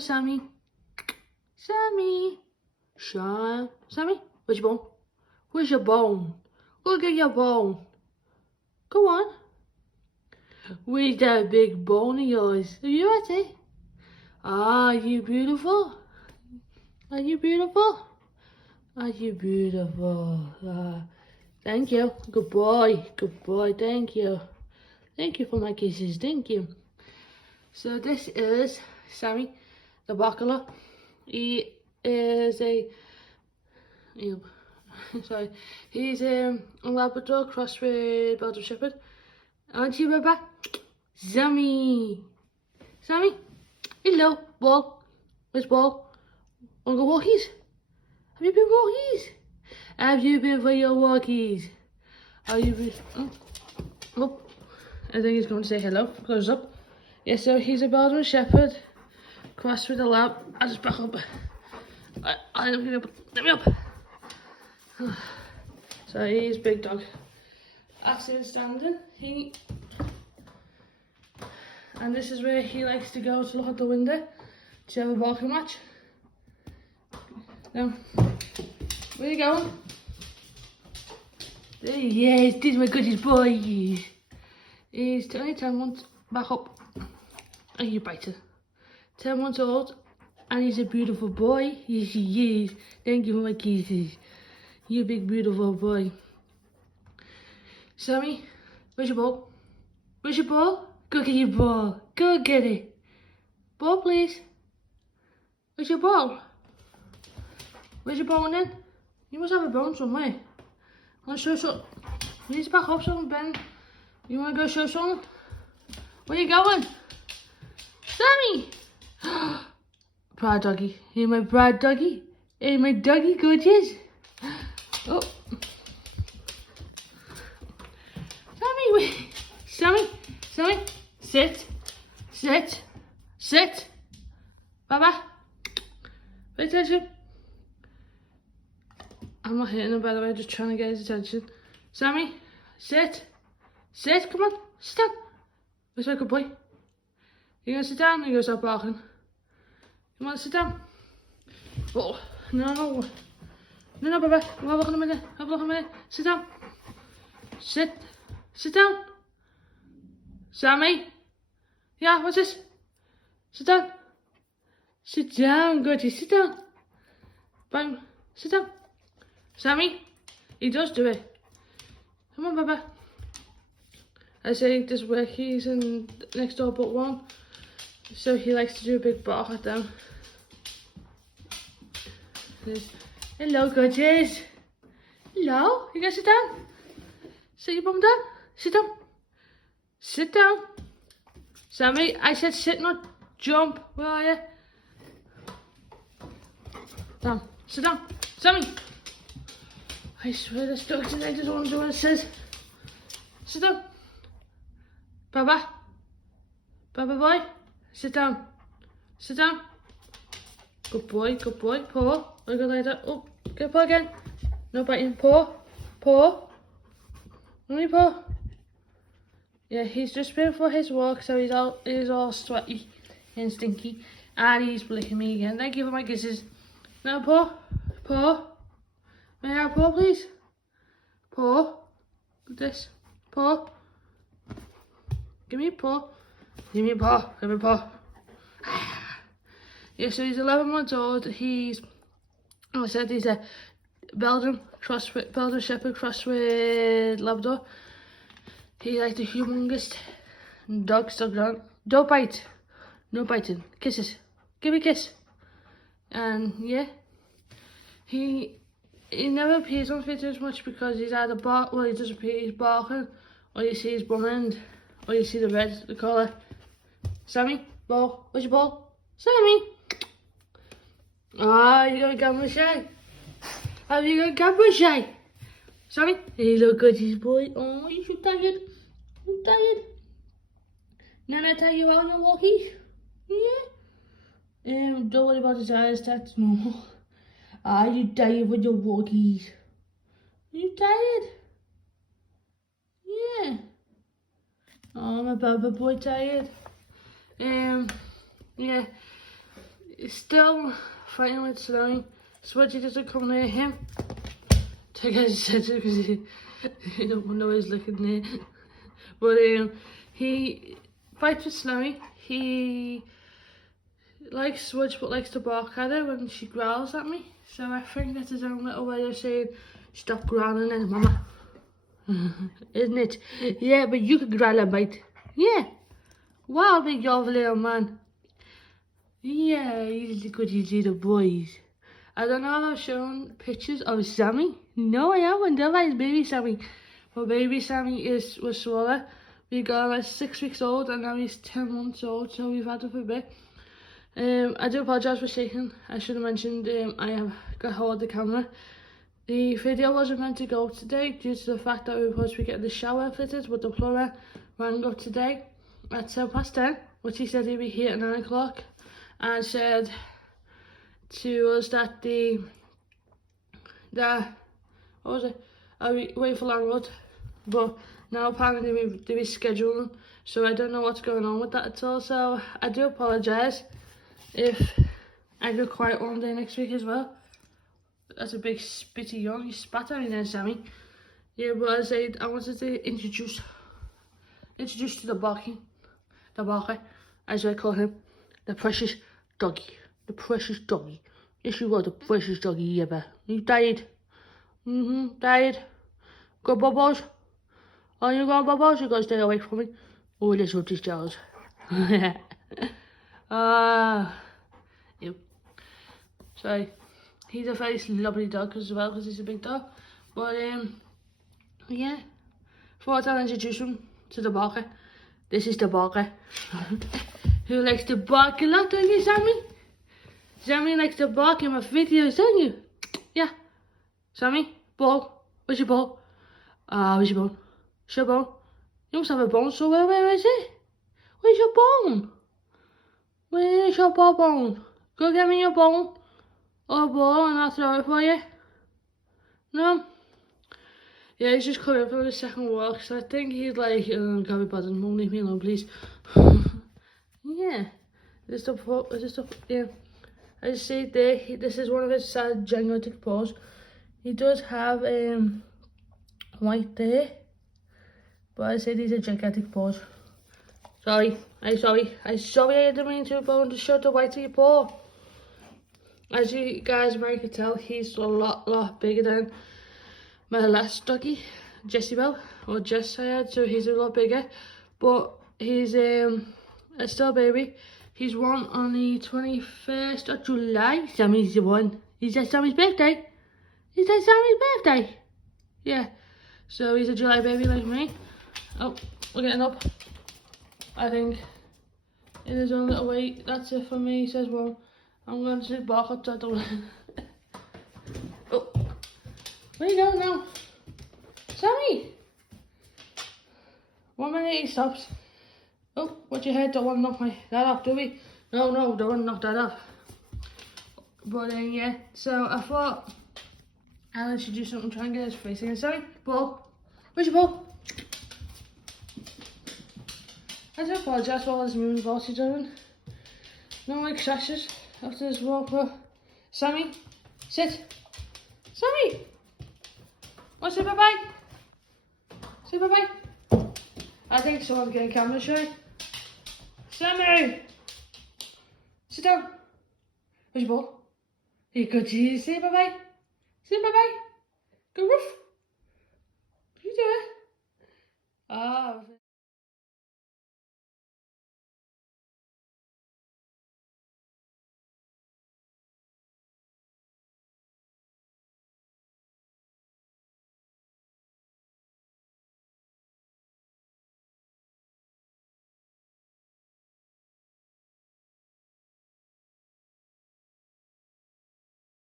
Sammy. Sammy. Sammy, where's your bone? Where's your bone? Look at your bone. Go on. Where's that big bone of yours? Are you ready? Are you beautiful? Are you beautiful? Are you beautiful? Thank you. Good boy. Good boy. Thank you. Thank you for my kisses. Thank you. So this is Sammy the Buckler. He is sorry. He's a Labrador cross with Belgian Shepherd. Aren't you, Rebecca? Sammy. Sammy. Hello. Ball. Where's Ball? Wanna go walkies? Have you been walkies? Have you been for your walkies? Are you been... Oh. I think he's going to say hello. Close up. Yeah, so he's a Belgian Shepherd. Crossed with a lab. I'll just back up. Let me up. So he's a big dog. That's him standing. And this is where he likes to go to look at the window to have a barking match. Now, where are you going? There he is. This is my goodies boy. He's only 10 months. Back up. Oh, you biter. 10 months old. And he's a beautiful boy. Yes, he is. Thank you for my kisses. You big beautiful boy. Sammy, where's your ball? Where's your ball? Go get your ball. Go get it. Ball, please. Where's your ball? Where's your bone then? You must have a bone somewhere. Let's show some. You need to back up something, Ben. You want to go show something? Where you going? Sammy! Proud doggy. Hey, my proud doggy. Hey, my doggy gorgeous. Oh. Sammy, wait. Sammy. Sit. Baba. Pay attention. I'm not hitting him, by the way, just trying to get his attention. Sammy, sit. Come on, sit down. Where's my good boy? You gonna sit down or you gonna start barking? Come on, sit down. Oh, no, Baba. Have a look in a minute. Sit down. Sit down. Sammy. Yeah, what's this? Sit down. Sit down, Gertie. Sit down. Bang. Sit down. Sammy. He does do it. Come on, Baba. I say this where he's in next door but one. So he likes to do a big bark at them. Hello, gorgeous. Hello. You gonna sit down? Sit your bum down. Sit down. Sammy, I said sit, not jump. Where are you? Down. Sit down. Sammy. I swear this dog's leg is one what it says. Sit down. Baba boy. Sit down. Good boy. Paw. I go like that. Oh, get paw again. No biting. Paw. Only paw. Yeah, he's just been for his walk, so he's all sweaty and stinky. And he's licking me again. Thank you for my kisses. Now paw. May I have paw, please? Paw. This. Paw. Give me a paw. Give me a paw. Yeah, so he's 11 months old. He's a Belgian Shepherd cross with Labrador. He's like the humongous dog stuck down. Don't bite. No biting. Kisses. Give me a kiss. And yeah, he never appears on videos much because he's either he doesn't appear, he's barking, or you see his bum end, or you see the collar. Sammy, ball. Where's your ball? Sammy. Ah, you got camera shy. Have you got camera shy? Sammy. Hey, look good, his boy. Oh, you're so tired. I'm tired. Nana tell you out on your walkies? Yeah. Don't worry about his eyes, that's normal. Are you tired with your walkies? Are you tired? Yeah. Oh, my Baba boy tired. Yeah. still fighting with Sammy. Switchy doesn't come near him. Take out his head because he don't know he's looking there. But he fights with Sammy. He likes Switch but likes to bark at her when she growls at me. So I think that's his own little way of saying, stop growling at mama. Isn't it? Yeah, but you can growl and bite. Yeah. Wow, big your little man. Yeah, he's the good little boys. I don't know if I've shown pictures of Sammy. No, I haven't. Have I? It's baby Sammy. Well, baby Sammy was smaller. We got him at 6 weeks old and now he's 10 months old, so we've had him for a bit. I do apologise for shaking. I should have mentioned I have got hold of the camera. The video wasn't meant to go today due to the fact that we were supposed to be getting the shower fitted, but the plumber rang up today at 10:10, which he said he'd be here at 9 o'clock, and said to us that what was it? I wait for landlord, but now apparently they rescheduling, so I don't know what's going on with that at all. So I do apologise if I go quiet one day next week as well. That's a big spitty yawn. You spat at me then, Sammy. Yeah, but as I said, I wanted to introduce to the barker, as I call him, the precious doggy. The precious doggy. Yes, you are the precious doggy ever. You died. Died. Got bubbles. Oh, you got bubbles? You gotta stay away from me. Oh, let's hope these jaws. Yep. Sorry. He's a very lovely dog as well because he's a big dog. But yeah. Thought I'll introduce him to the barker. This is the barker. Who likes to bark a lot, don't you, Sammy? Sammy likes to bark in my videos, don't you? Yeah. Sammy, ball. Where's your ball? Where's your bone? Where's your bone? You must have a bone somewhere. Where is it? Where's your bone? Where's your bone? Go get me your bone. Or a ball and I'll throw it for you. No? Yeah, he's just coming from the second walk, so I think he's like, Gabby Badden, won't leave me alone, please. Yeah. Is this stuff? Yeah. As you see there, this is one of his sad gigantic paws. He does have white there, but I said these are gigantic paws. Sorry, I'm sorry. I didn't mean to go and show the white of your paw. As you guys might can tell, he's a lot bigger than my last doggy, Jessie Bell, or Jess I had, so he's a lot bigger. But he's still a baby. He's one on the 21st of July. Sammy's the one. Is that Sammy's birthday? Is that Sammy's birthday? Yeah. So he's a July baby like me. Oh, we're getting up. I think in his own little way. That's it for me, says one. I'm going to bark outside the door. Oh, where you going now? Sammy! 1 minute he stops. Oh, watch your head, don't want to knock that off, do we? No, don't want to knock that off. But yeah, so I thought I'll introduce something, try and get his face again. Sammy, ball. Where's your ball? I do apologise for all this moving balls he's doing. No like crashes after this walk, but Sammy, sit. Sammy! Want to say bye-bye? Say bye-bye. I think someone's getting a camera shot. Sammy! Sit down. Where's your ball? Here you go, geez. Say bye-bye. Say bye-bye. Go roof. You do it.